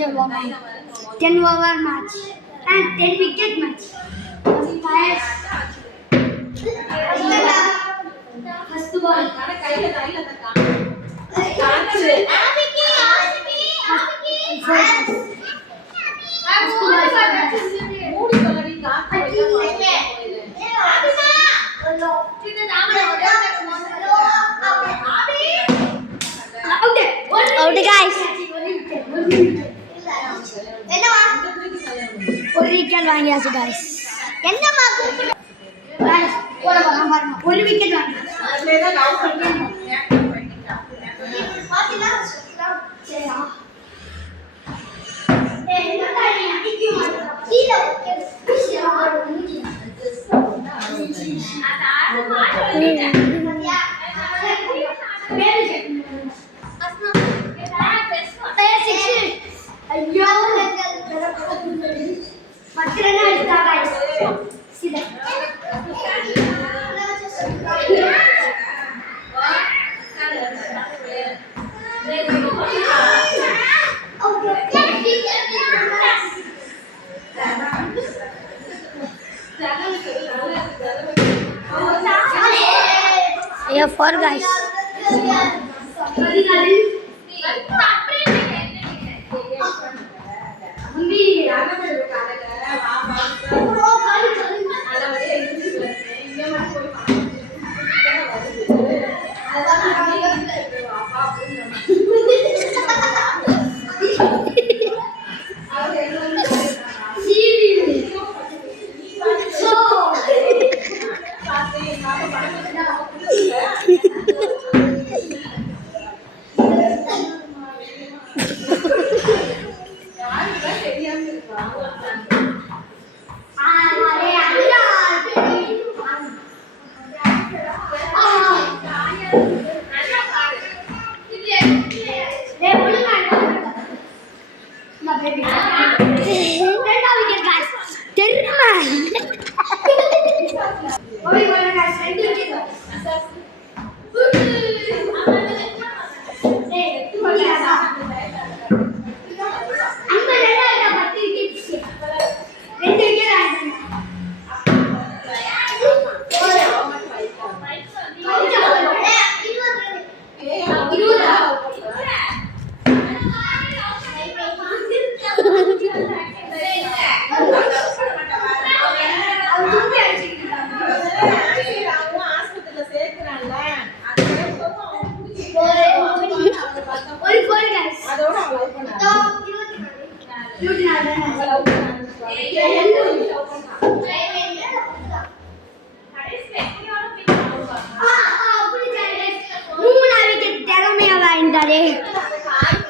match I won. 10-over match and 10-wicket match. First ball. Out guys. ஒரு wicket வாங்கியாச்சு guys. என்னமா guys போட போறோம் பாருங்க. ஒரு விக்கெட் வாங்கியாச்சு. அதுல ஏதோ லவ் பண்ணிட்டேன். பாத்தீங்களா? சரியா? ஏய் என்னடா நீ அடிக்க மாட்டே. கீழ புஷ்யா ஆடுறீங்க. அத மாட்ட வேண்டியது. சரியா? பேரு கேட்கணும். ஐயோ மத்திரனா எடுத்தா गाइस சீதா Yeah, for guys.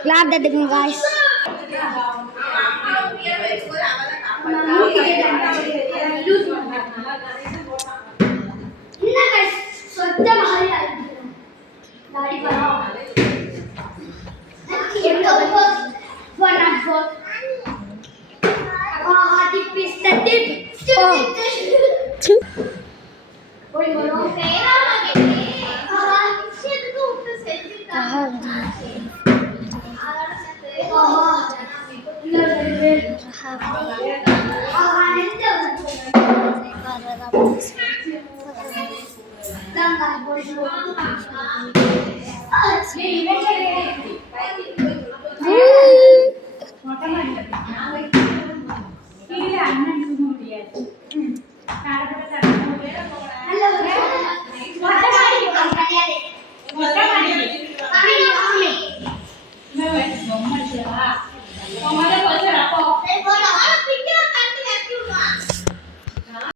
Clap that guys.